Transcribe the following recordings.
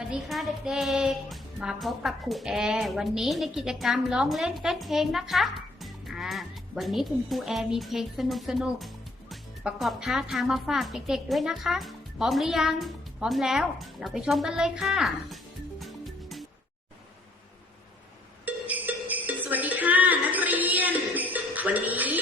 วัสดีค่ะเด็กๆ มาพบกับครูแอร์วันนี้ในกิจกรรมร้องเล่นเต้นเพลงนะคะอ่าวันนี้คุณครูแอร์มีเพลงสนุกสนุกประกอบท่าทางมาฝากเด็กๆด้วยนะคะ พร้อมหรือยัง พร้อมแล้วเราไปชมกันเลยค่ะ สวัสดีค่ะนักเรียน วันนี้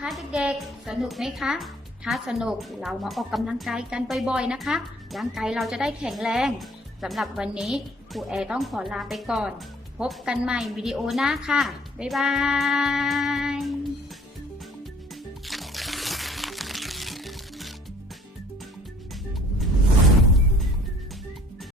นะคะเด็กๆ สนุกไหมคะ ถ้าสนุกเรามาออกกำลังกายกันบ่อยๆนะคะ ร่างกายเราจะได้แข็งแรงสำหรับวันนี้ครูแอร์ต้องขอลาไปก่อน พบกันใหม่วิดีโอหน้าค่ะ บ๊ายบาย